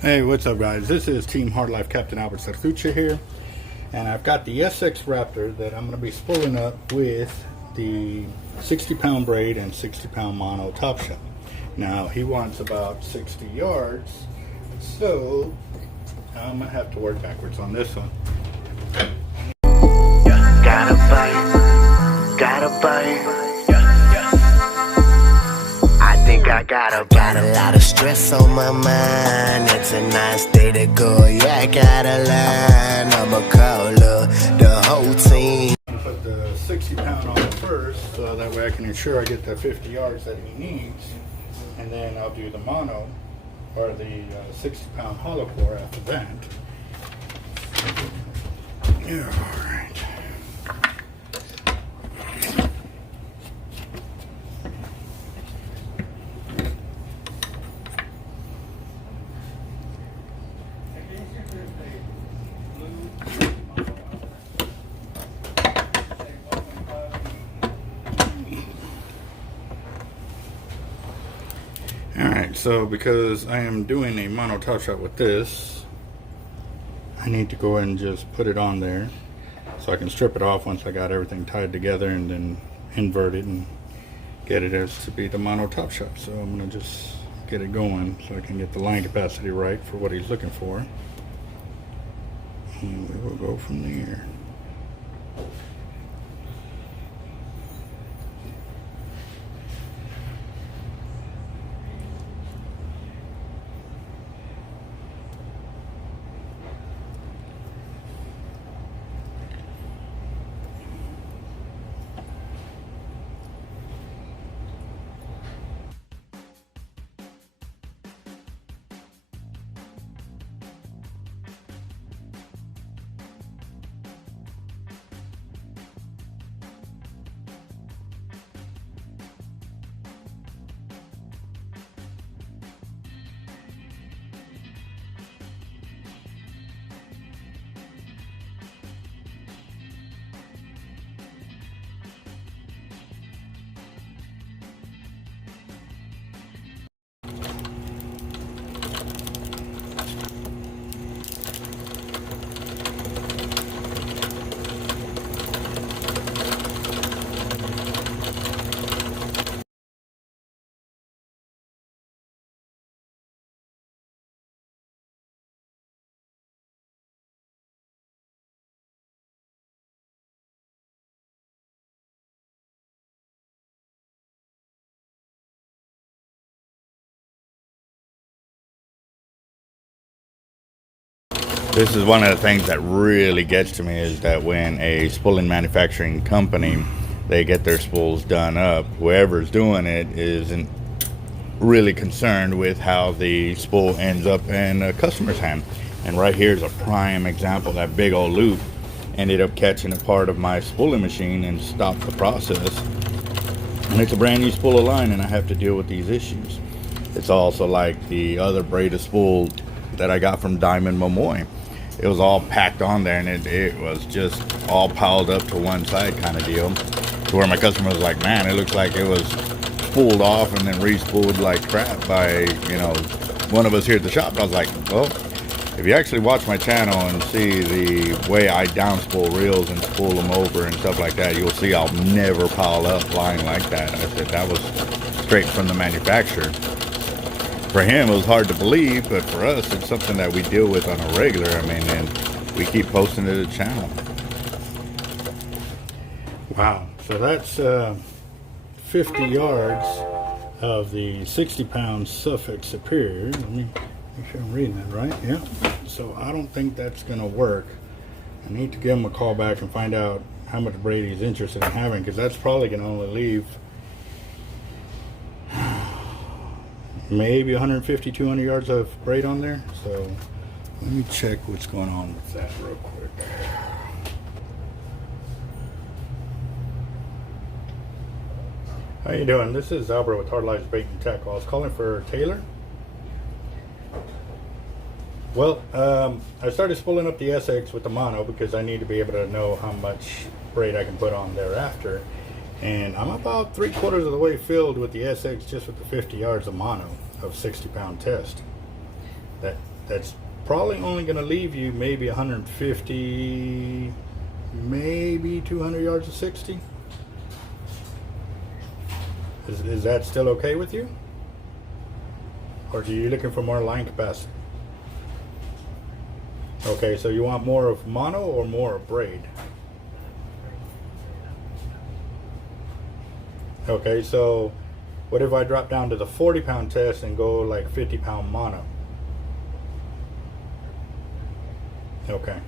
Hey, what's up guys? This is Team Hard Life Captain Albert Zertuche here, and I've got the SX Raptor that I'm going to be spooling up with the 60-pound braid and 60-pound mono top shot. Now he wants about 60 yards, so I'm going to have to work backwards on this one. Gotta bite. I think I got a lot of stress on my mind. It's a nice day to go. Yeah, I gotta line. I'ma call the whole team. I'm going to put the 60-pound on first, so that way I can ensure I get the 50 yards that he needs, and then I'll do the mono or the 60-pound hollow core after that. Yeah, all right. Alright, so because I am doing a mono top shot with this, I need to go ahead and just put it on there so I can strip it off once I got everything tied together, and then invert it and get it as to be the mono top shot. So I'm going to just get it going so I can get the line capacity right for what he's looking for, and we will go from there. This is one of the things that really gets to me, is that when a spooling manufacturing company, they get their spools done up, whoever's doing it isn't really concerned with how the spool ends up in a customer's hand. And right here is a prime example. That big old loop ended up catching a part of my spooling machine and stopped the process. And it's a brand new spool of line, and I have to deal with these issues. It's also like the other braided spool that I got from Diamond Momoy. It was all packed on there, and it was just all piled up to one side kind of deal, to where my customer was like, man, it looks like it was spooled off and then re-spooled like crap by, you know, one of us here at the shop. I was like, well, if you actually watch my channel and see the way I down spool reels and spool them over and stuff like that, you'll see I'll never pile up line like that. I said that was straight from the manufacturer. For him, it was hard to believe, but for us, it's something that we deal with on a regular. I mean, and we keep posting to the channel. Wow. So that's 50 yards of the 60-pound Suffolk Superior. Let me make sure I'm reading that right. Yeah. So I don't think that's going to work. I need to give him a call back and find out how much braid he's interested in having, because that's probably going to only leave maybe 150, 200 yards of braid on there. So let me check what's going on with that real quick. How you doing? This is Alberto with Hard Life's Bait and Tackle. I was calling for Taylor. Well, I started spooling up the SX with the mono because I need to be able to know how much braid I can put on thereafter. And I'm about 3/4 of the way filled with the SX just with the 50 yards of mono of 60-pound test. that's probably only going to leave you maybe 150, maybe 200 yards of 60. Is that still okay with you? Or are you looking for more line capacity? Okay, so you want more of mono or more of braid? Okay, so what if I drop down to the 40-pound test and go like 50-pound mono? Okay.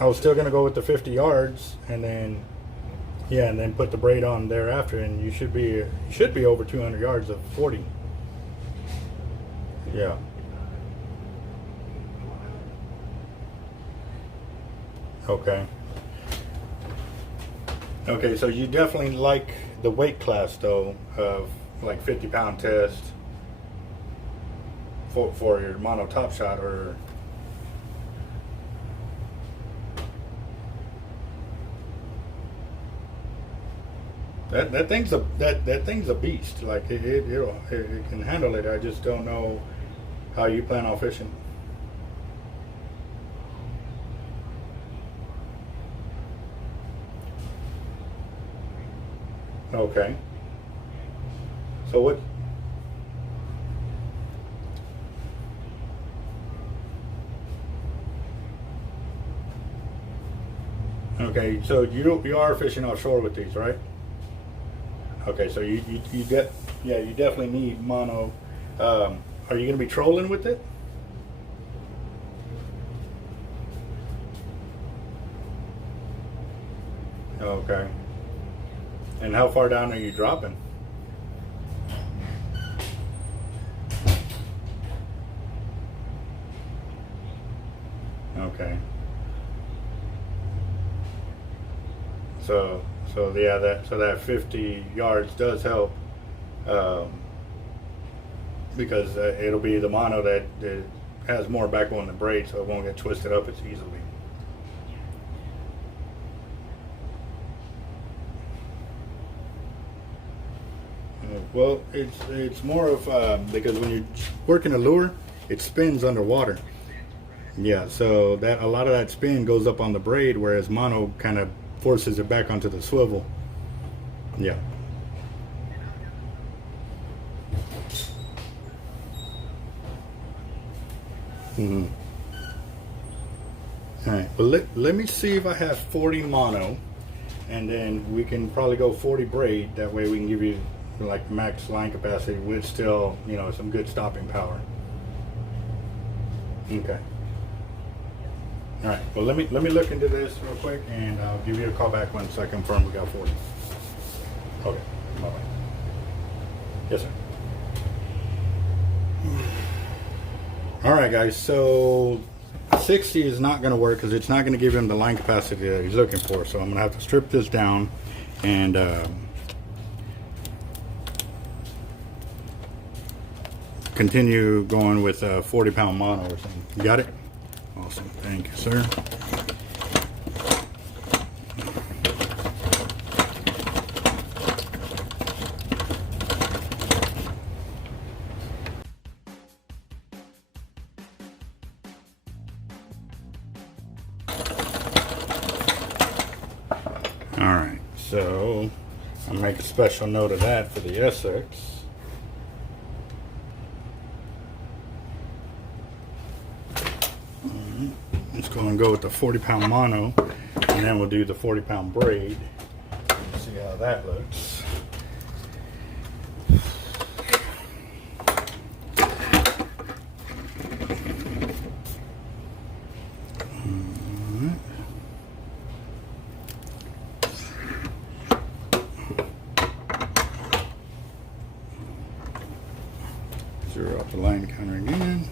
I was still gonna go with the 50 yards, and then and then put the braid on thereafter, and you should be over 200 yards of 40. Yeah. Okay. Okay, so you definitely like the weight class though of like 50-pound test for your mono top shot, or that thing's a beast. Like it can handle it. I just don't know how you plan on fishing. Okay. So what? Okay, so you are fishing offshore with these, right? Okay, so you definitely need mono. Are you going to be trolling with it? Okay. And how far down are you dropping? Okay. So yeah, that 50 yards does help, because it'll be the mono that has more backbone than braid, so it won't get twisted up as easily. Well, it's more of because when you're working a lure, it spins underwater. Yeah, so that a lot of that spin goes up on the braid, whereas mono kind of forces it back onto the swivel. Yeah. Mm-hmm. All right. Well, let me see if I have 40 mono, and then we can probably go 40 braid. That way we can give you like max line capacity with still, some good stopping power. Okay. All right. Well, let me look into this real quick, and I'll give you a call back once I confirm we got 40. Okay. Bye bye. Yes, sir. All right, guys. So 60 is not going to work because it's not going to give him the line capacity that he's looking for. So I'm going to have to strip this down and continue going with a 40-pound mono or something. You got it? Awesome. Thank you, sir. All right, so I'll make a special note of that for the Essex. Let's go and go with the 40-pound mono, and then we'll do the 40-pound braid. See how that looks. Zero out the line counter again.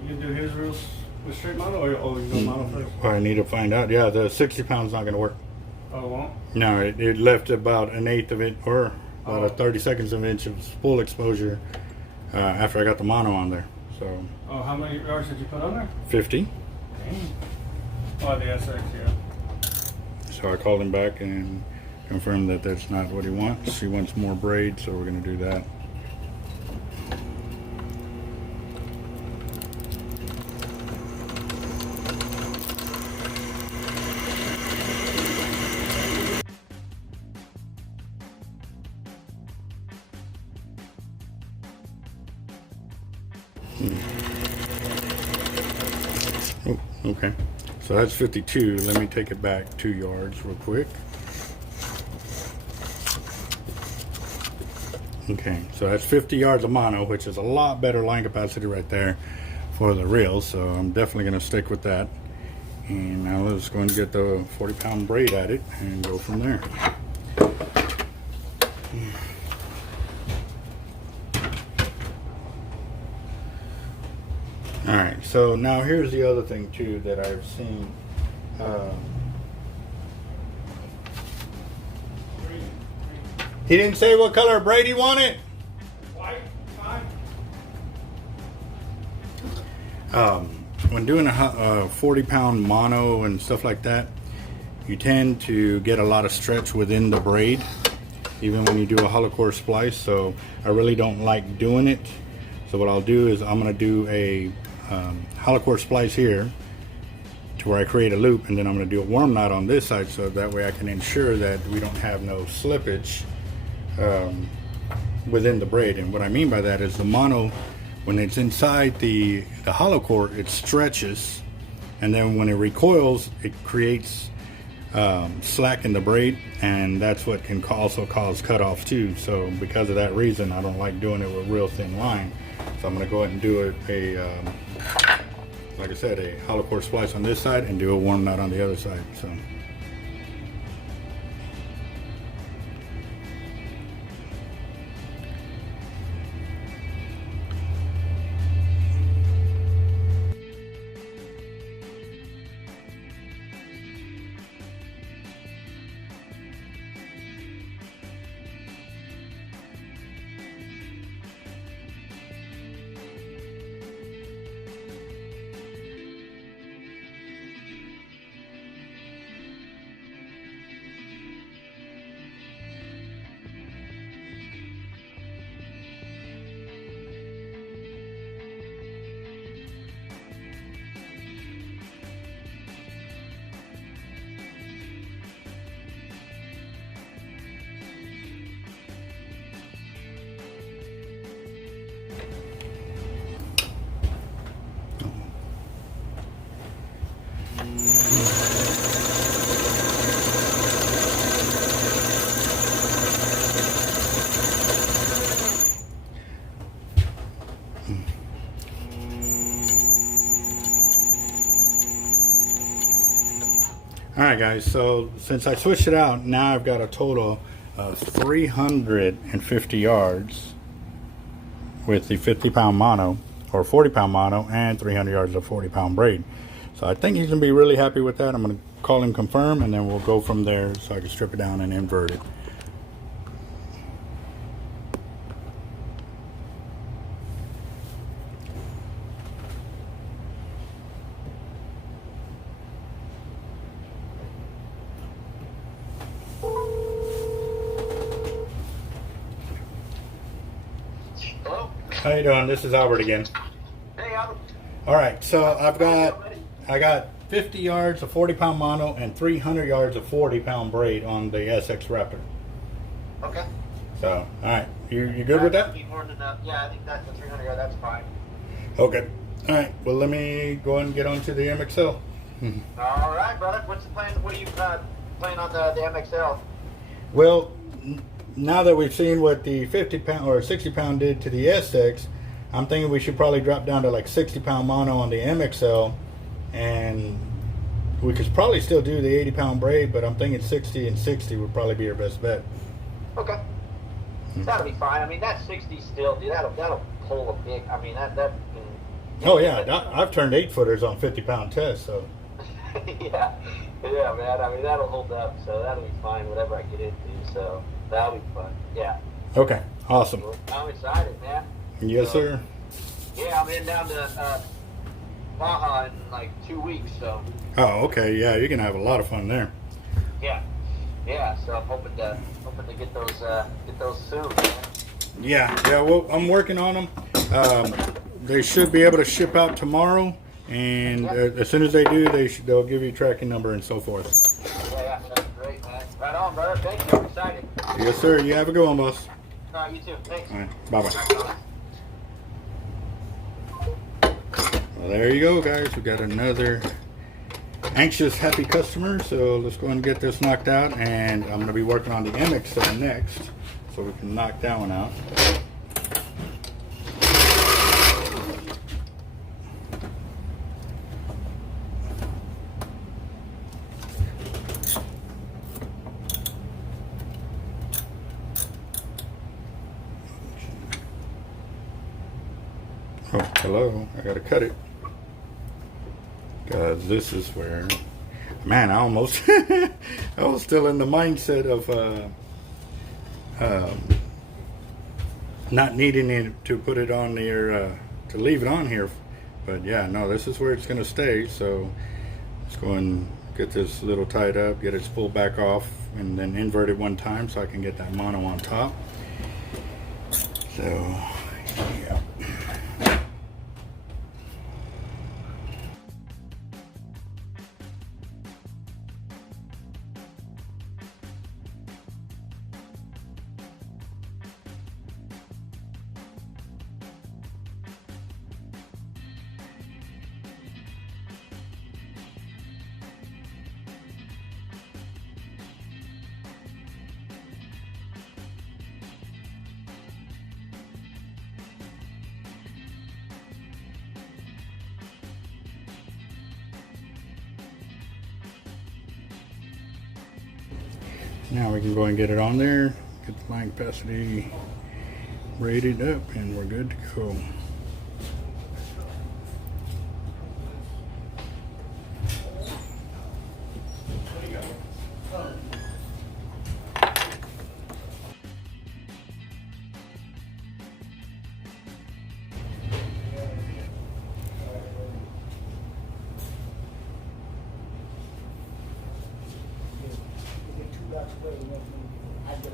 You can do his reels with straight mono, or you go mono first? I need to find out. Yeah, the 60 pounds not going to work. Oh, it won't? No, it left about an eighth of it, or about a 30 seconds of an inch of spool exposure after I got the mono on there. So. Oh, how many yards did you put on there? 50. Dang. Oh, the SX, yeah. So I called him back and confirmed that that's not what he wants. He wants more braid, so we're going to do that. Oh, okay. So that's 52. Let me take it back 2 yards real quick. Okay, so that's 50 yards of mono, which is a lot better line capacity right there for the reel. So I'm definitely going to stick with that. And now let's go and get the 40-pound braid at it and go from there. Alright, so now here's the other thing too that I've seen. He didn't say what color braid he wanted? White, fine. When doing a 40-pound mono and stuff like that, you tend to get a lot of stretch within the braid, even when you do a hollow core splice. So I really don't like doing it. So what I'll do is I'm going to do a hollow core splice here to where I create a loop, and then I'm going to do a worm knot on this side, so that way I can ensure that we don't have no slippage within the braid. And what I mean by that is the mono, when it's inside the hollow core, it stretches, and then when it recoils, it creates slack in the braid, and that's what can also cause cutoffs too. So because of that reason, I don't like doing it with real thin line. So I'm going to go ahead and do it like I said, a hollow core splice on this side and do a worm knot on the other side. So. Alright guys, so since I switched it out, now I've got a total of 350 yards with the 50-pound mono, or 40-pound mono, and 300 yards of 40-pound braid. So I think he's going to be really happy with that. I'm going to call him confirm, and then we'll go from there so I can strip it down and invert it. Hello? How you doing? This is Albert again. Hey, Albert. All right, so I got 50 yards of 40-pound mono and 300 yards of 40-pound braid on the SX Raptor. Okay. So, all right, you good with that? Be more than enough. Yeah, I think that's the 300 yard. That's fine. Okay. All right. Well, let me go ahead and get onto the MXL. All right, brother. What's the plan? What are you playing on the MXL? Well, now that we've seen what the 50-pound or 60-pound did to the SX, I'm thinking we should probably drop down to like 60-pound mono on the MXL, and we could probably still do the 80-pound braid, but I'm thinking 60 and 60 would probably be our best bet. Okay. That'll be fine. I mean, that 60 still, dude. That'll pull a big. I mean, that. Oh yeah, I've turned 8-footers on 50-pound tests, so. Yeah. Yeah, man. I mean, that'll hold up, so that'll be fine. Whatever I get into, so that'll be fun. Yeah. Okay, awesome. I'm excited, man. Yes, sir. Yeah, I'm in down to Baja in like 2 weeks, so Oh, okay. Yeah, you're gonna have a lot of fun there. yeah. So I'm hoping to get those soon, man. Yeah. Well, I'm working on them. They should be able to ship out tomorrow, and as soon as they do, they'll give you a tracking number and so forth. Yeah, that's great, man. Right on, brother. Thank you. I'm excited. Yes, sir. You have a good one, boss. All right, you too. Thanks. All right. Bye-bye. Well, there you go, guys. We got another anxious, happy customer. So let's go and get this knocked out, and I'm going to be working on the MX7 next, so we can knock that one out. Oh, hello. I got to cut it. Because this is where, man, I almost, I was still in the mindset of not needing it to put it on there, to leave it on here. But yeah, no, this is where it's going to stay. So let's go and get this little tied up, get it spooled back off, and then invert it one time so I can get that mono on top. So, yeah. Now we can go and get it on there, get the line capacity rated up, and we're good to go.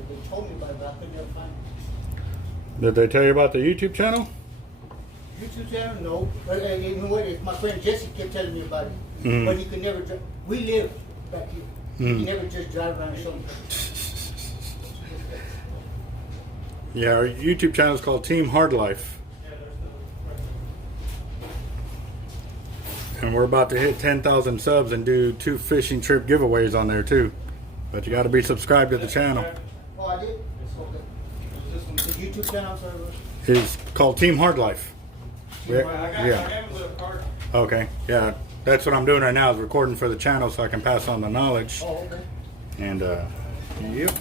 They told me about it, but I could never find it. Did they tell you about the YouTube channel? YouTube channel? No. But you know what? It's my friend Jesse kept telling me about it. Mhm. But he could never drive. We live back here. Mhm. He never just drive around and show me. Yeah, our YouTube channel is called Team Hard Life. And we're about to hit 10,000 subs and do 2 fishing trip giveaways on there too. But you got to be subscribed to the channel. Oh, I did? Okay. The YouTube channel, I'm sorry. What? It's called Team Hard Life. I got a little card. Okay, yeah, that's what I'm doing right now is recording for the channel so I can pass on the knowledge. Oh, okay. And yep.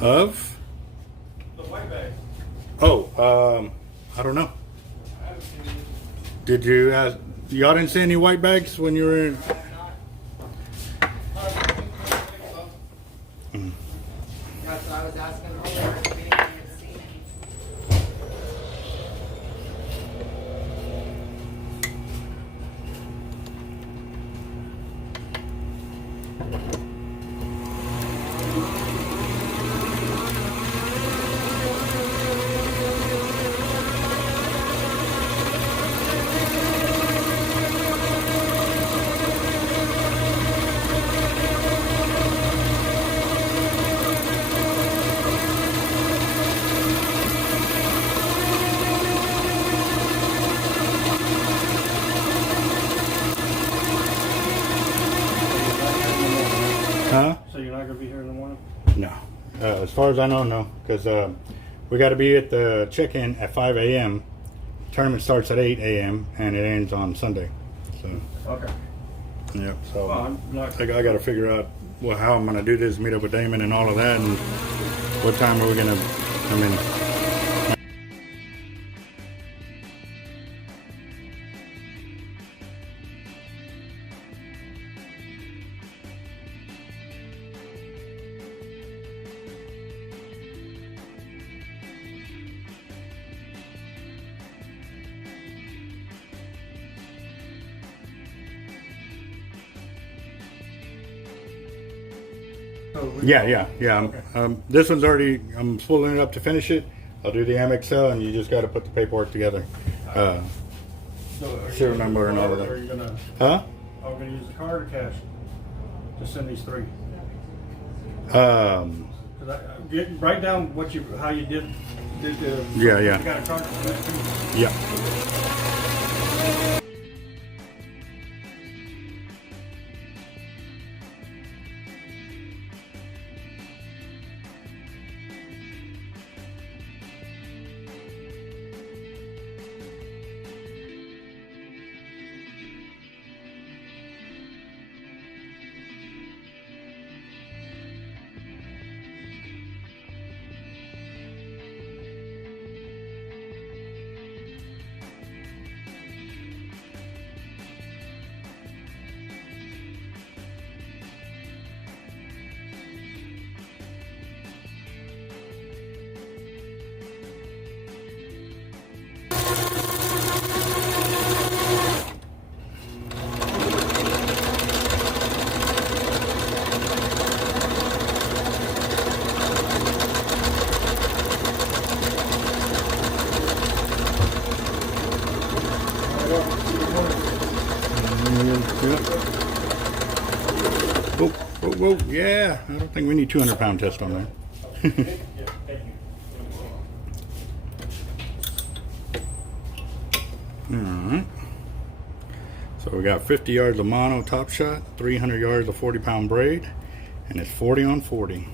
Of? The white bag. Oh, I don't know. I haven't seen it. Did you ask? Y'all didn't see any white bags when you were in? That's what I was asking earlier. If anyone had seen any. Huh? So you're not gonna be here in the morning? No. As far as I know, no. Because we got to be at the check-in at 5 a.m. Tournament starts at 8 a.m. and it ends on Sunday. So, Okay. yep. So Well, I'm not. I got to figure out how I'm going to do this, meet up with Damon and all of that. And What time are we gonna come in? Yeah. This one's already, I'm spooling it up to finish it. I'll do the MXL and you just got to put the paperwork together. Serial number and all of that. Are you gonna? Huh? Are we gonna use the card or cash to send these 3? Write down how you did the. Yeah. You got a card for that too. Yeah. Whoa, yeah. I don't think we need 200-pound test on there. Alright. So we got 50 yards of mono top shot, 300 yards of 40-pound braid, and it's 40 on 40.